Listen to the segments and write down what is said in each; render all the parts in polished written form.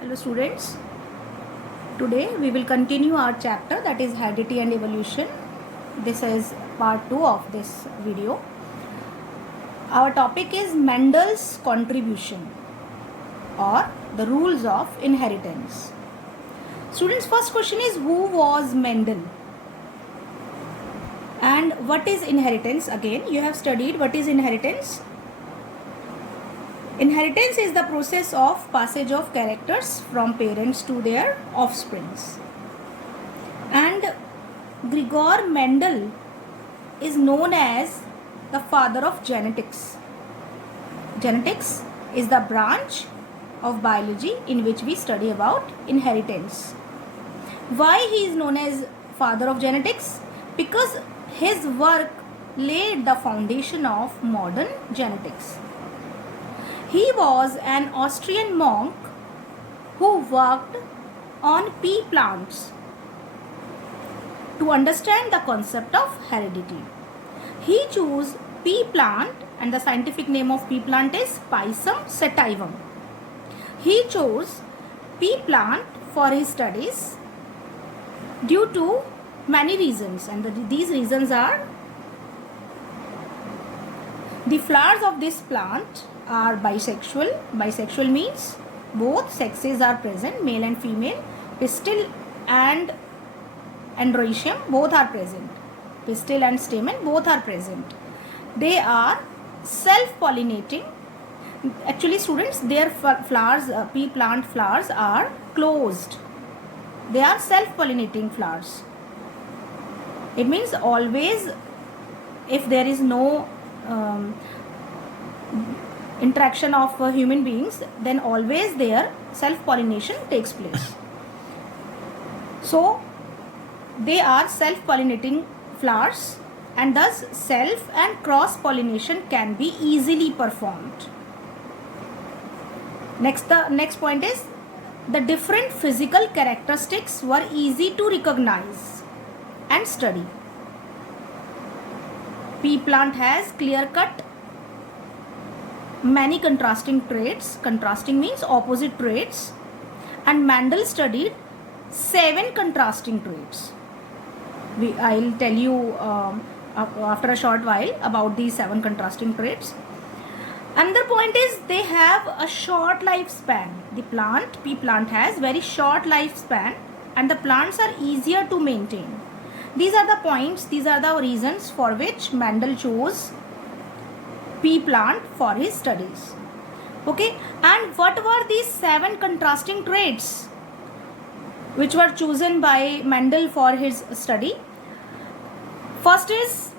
Hello students, today we will continue our chapter, that is heredity and evolution. This is part 2 of this video. Our topic is Mendel's contribution or the rules of inheritance. Students, first question is, who was Mendel and what is inheritance? Again, you have studied what is inheritance. Inheritance is the process of passage of characters from parents to their offsprings. And Gregor Mendel is known as the father of genetics. Genetics is the branch of biology in which we study about inheritance. Why he is known as father of genetics? Because his work laid the foundation of modern genetics. He was an Austrian monk who worked on pea plants to understand the concept of heredity. He chose pea plant, and the scientific name of pea plant is Pisum sativum. He chose pea plant for his studies due to many reasons, and these reasons are: the flowers of this plant are bisexual. Bisexual means both sexes are present, male and female. Pistil and androecium both are present. Pistil and stamen both are present. They are self-pollinating. Actually, students, their flowers, pea plant flowers are closed. They are self-pollinating flowers. It means always, if there is no interaction of human beings, then always their self-pollination takes place. So they are self-pollinating flowers, and thus self and cross-pollination can be easily performed. The next point is, the different physical characteristics were easy to recognize and study. Pea plant has clear-cut many contrasting traits. Contrasting means opposite traits, and Mendel studied 7 contrasting traits. I'll tell you after a short while about these 7 contrasting traits. Another point is, they have a short lifespan. The pea plant has very short lifespan, and the plants are easier to maintain. These are the points, these are the reasons for which Mendel chose pea plant for his studies. Okay, and what were these 7 contrasting traits which were chosen by Mendel for his study? First is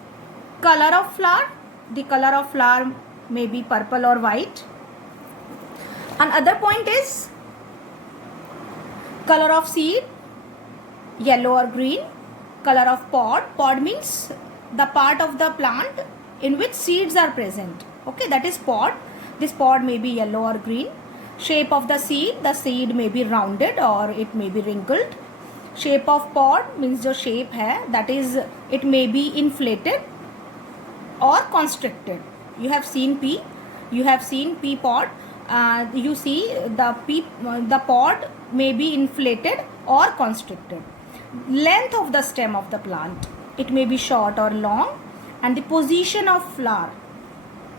color of flower. The color of flower may be purple or white. Another point is color of seed, yellow or green. Color of pod. Pod means the part of the plant in which seeds are present. Okay, that is pod. This pod may be yellow or green. Shape of the seed may be rounded or it may be wrinkled. Shape of pod means the shape hai, that is, it may be inflated or constricted. You have seen pea pod. You see the pod may be inflated or constricted. Length of the stem of the plant, it may be short or long. And the position of flower,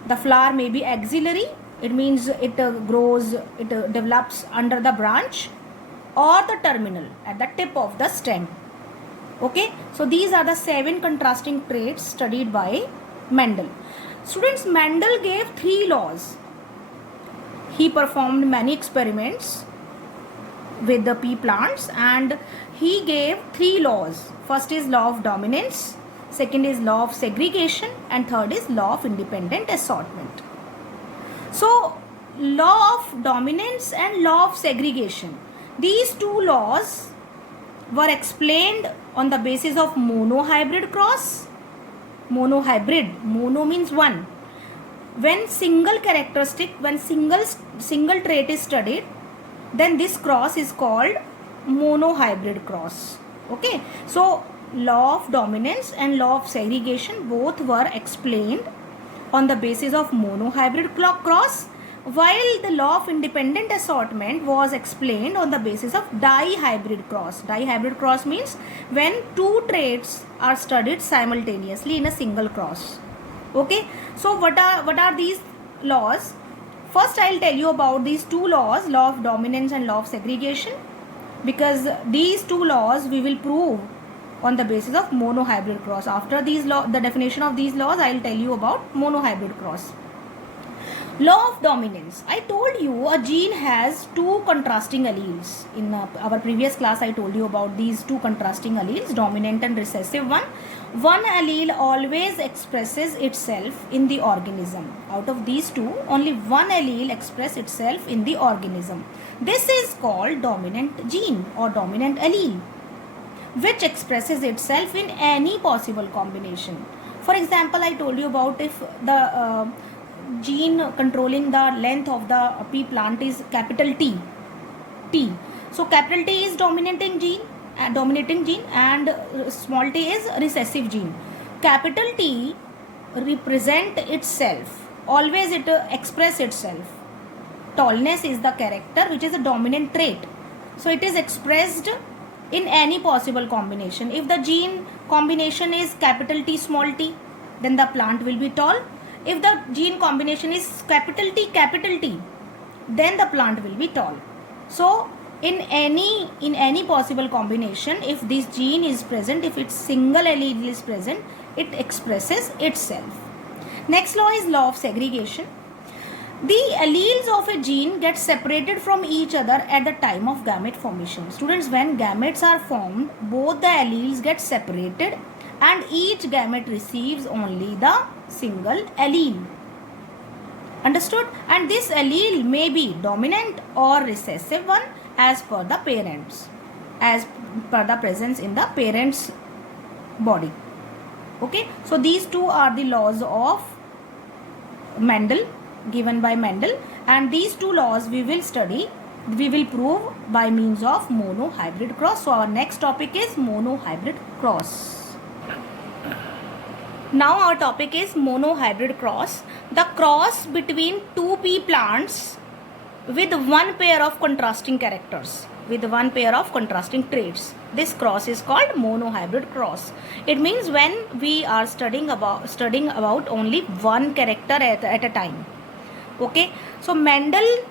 the flower may be axillary, it means it develops under the branch, or the terminal, at the tip of the stem. Okay, so these are the 7 contrasting traits studied by Mendel. Students, Mendel gave 3 laws. He performed many experiments with the pea plants, and he gave 3 laws. First is law of dominance, second is law of segregation, and third is law of independent assortment. So law of dominance and law of segregation, these 2 laws were explained on the basis of monohybrid cross. Monohybrid, mono means one. When single trait is studied, then this cross is called monohybrid cross. Okay, so law of dominance and law of segregation both were explained on the basis of monohybrid cross, while the law of independent assortment was explained on the basis of dihybrid cross. Dihybrid cross means when two traits are studied simultaneously in a single cross. Okay, so what are these laws? First I'll tell you about these two laws, law of dominance and law of segregation, because these two laws we will prove on the basis of monohybrid cross. After the definition of these laws, I'll tell you about monohybrid cross. Law of dominance. I told you a gene has two contrasting alleles. In our previous class, I told you about these two contrasting alleles, dominant and recessive one. One allele always expresses itself in the organism. Out of these two, only one allele expresses itself in the organism. This is called dominant gene or dominant allele, which expresses itself in any possible combination. For example, I told you about if the gene controlling the length of the pea plant is capital T. So capital T is dominating gene and small t is recessive gene. Capital T represent itself, always it express itself. Tallness is the character which is a dominant trait. So it is expressed in any possible combination. If the gene combination is capital T small t, then the plant will be tall. If the gene combination is capital T, then the plant will be tall. So in any possible combination, if this gene is present, if its single allele is present, it expresses itself. Next law is law of segregation. The alleles of a gene get separated from each other at the time of gamete formation. Students, when gametes are formed, both the alleles get separated and each gamete receives only the single allele. Understood? And this allele may be dominant or recessive one as per the parents, as per the presence in the parents' body. Okay, so these two are the laws of Mendel, given by Mendel, and these two laws we will prove by means of monohybrid cross. So our next topic is monohybrid cross. Now our topic is monohybrid cross, the cross between two pea plants with one pair of contrasting characters, with one pair of contrasting traits. This cross is called monohybrid cross. It means when we are studying about only one character at a time. Okay, so Mendel,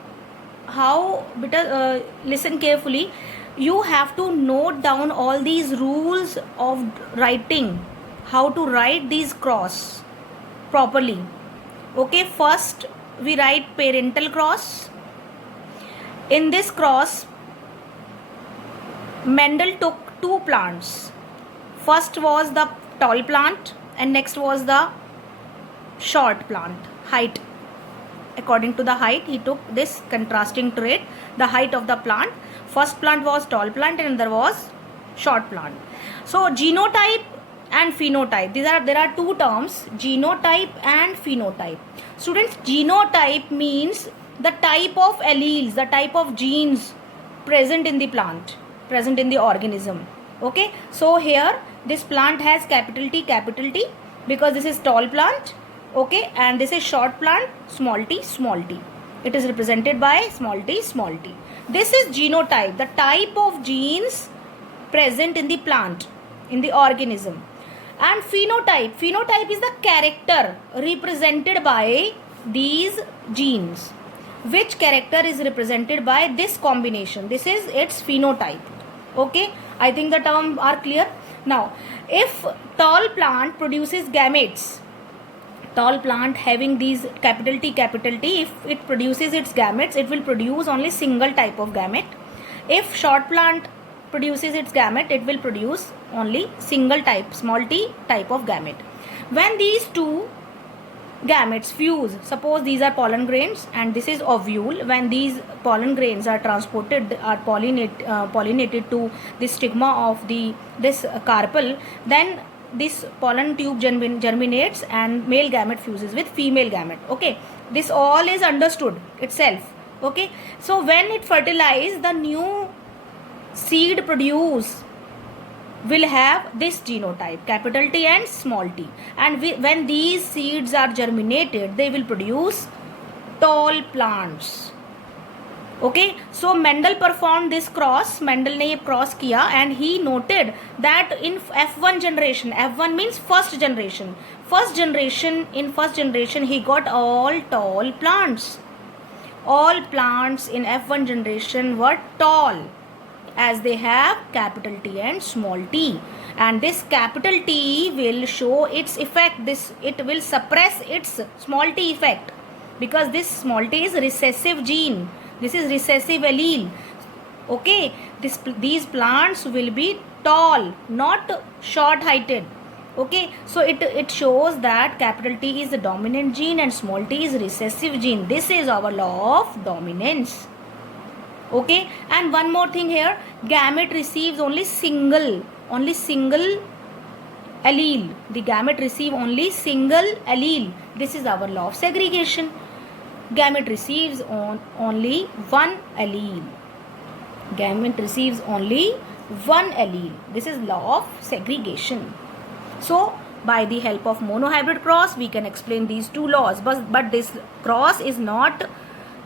listen carefully. You have to note down all these rules of writing, how to write these cross properly. Okay, first we write parental cross. In this cross, Mendel took two plants. First was the tall plant and next was the short plant, height. According to the height, he took this contrasting trait, the height of the plant. First plant was tall plant and there was short plant. So genotype and phenotype, there are two terms, genotype and phenotype. Students, genotype means the type of alleles, the type of genes present in the plant, present in the organism. Okay, so here this plant has capital T because this is tall plant. Okay, and this is short plant, small t. It is represented by small t. This is genotype, the type of genes present in the plant, in the organism. And phenotype is the character represented by these genes. Which character is represented by this combination? This is its phenotype. Okay, I think the terms are clear. Now, if tall plant produces gametes, tall plant having these capital T, if it produces its gametes, it will produce only single type of gamete. If short plant produces its gamete, it will produce only single type, small t type of gamete. When these two gametes fuse, suppose these are pollen grains and this is ovule, when these pollen grains are transported, are pollinated to the stigma of this carpel, then this pollen tube germinates and male gamete fuses with female gamete. Okay, this all is understood itself. Okay, so when it fertilizes, the new seed produce will have this genotype, capital T and small t, and when these seeds are germinated, they will produce tall plants. Okay, so Mendel performed this cross. Mendel ने ये cross किया and he noted that in F1 generation, F1 means first generation. In first generation he got all tall plants. All plants in F1 generation were tall, as they have capital T and small t, and this capital T will show its effect. It will suppress its small t effect, because this small t is recessive gene. This is recessive allele. Okay, these plants will be tall, not short heighted. Okay, so it shows that capital T is the dominant gene and small t is recessive gene. This is our law of dominance. Okay, and one more thing here, gamete receives only single allele. The gamete receive only single allele. This is our law of segregation. Gamete receives only one allele. Gamete receives only one allele. This is law of segregation. So by the help of monohybrid cross we can explain these two laws, but this cross is not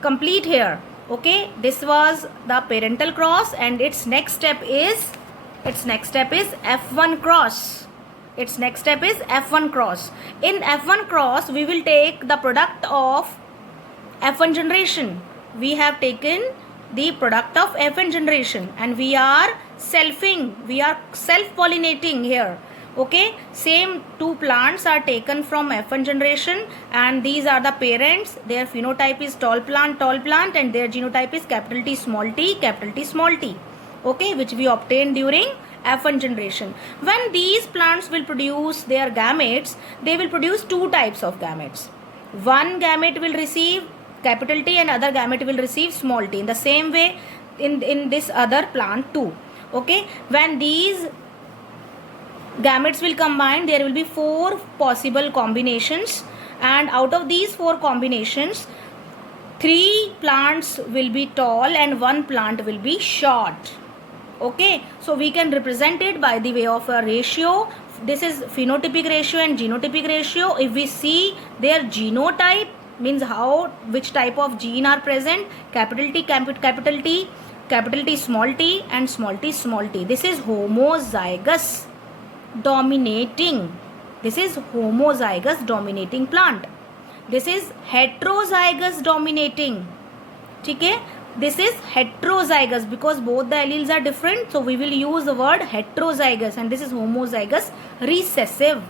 complete here. Okay, this was the parental cross, and its next step is F1 cross. Its next step is F1 cross. In F1 cross we will take the product of F1 generation. We have taken the product of F1 generation and we are self-pollinating here. Okay, same two plants are taken from F1 generation and these are the parents. Their phenotype is tall plant, and their genotype is capital T, small t. Okay, which we obtained during F1 generation. When these plants will produce their gametes, they will produce two types of gametes. One gamete will receive capital T and other gamete will receive small t. In the same way in this other plant too. Okay, when these gametes will combine, there will be 4 possible combinations, and out of these 4 combinations 3 plants will be tall and 1 plant will be short. Okay, so we can represent it by the way of a ratio. This is phenotypic ratio and genotypic ratio. If we see their genotype, means which type of gene are present, capital T, small t, and small t. This is homozygous dominating. This is homozygous dominating plant. This is heterozygous dominating. Okay, this is heterozygous because both the alleles are different, so we will use the word heterozygous, and this is homozygous recessive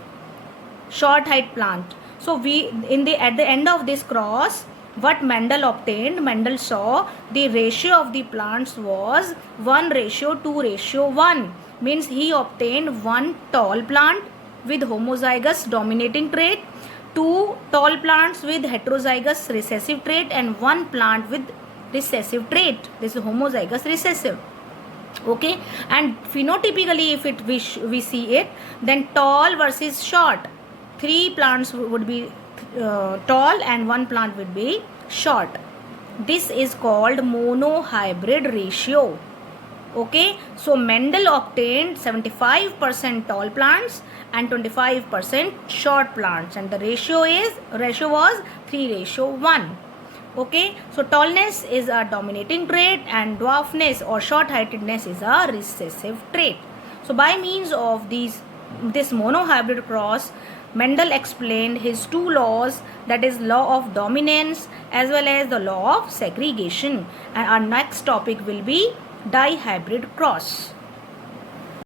short height plant. So at the end of this cross, what Mendel obtained, Mendel saw the ratio of the plants was 1:2:1. Means he obtained 1 tall plant with homozygous dominating trait, 2 tall plants with heterozygous recessive trait, and 1 plant with recessive trait. This is homozygous recessive. Okay, and phenotypically if we see it, then tall versus short, 3 plants would be tall and 1 plant would be short. This is called monohybrid ratio. Okay, so Mendel obtained 75% tall plants and 25% short plants, and the ratio was 3:1. Okay, so tallness is a dominating trait and dwarfness or short-heightedness is a recessive trait. So by means of this monohybrid cross, Mendel explained his 2 laws, that is law of dominance as well as the law of segregation, and our next topic will be dihybrid cross.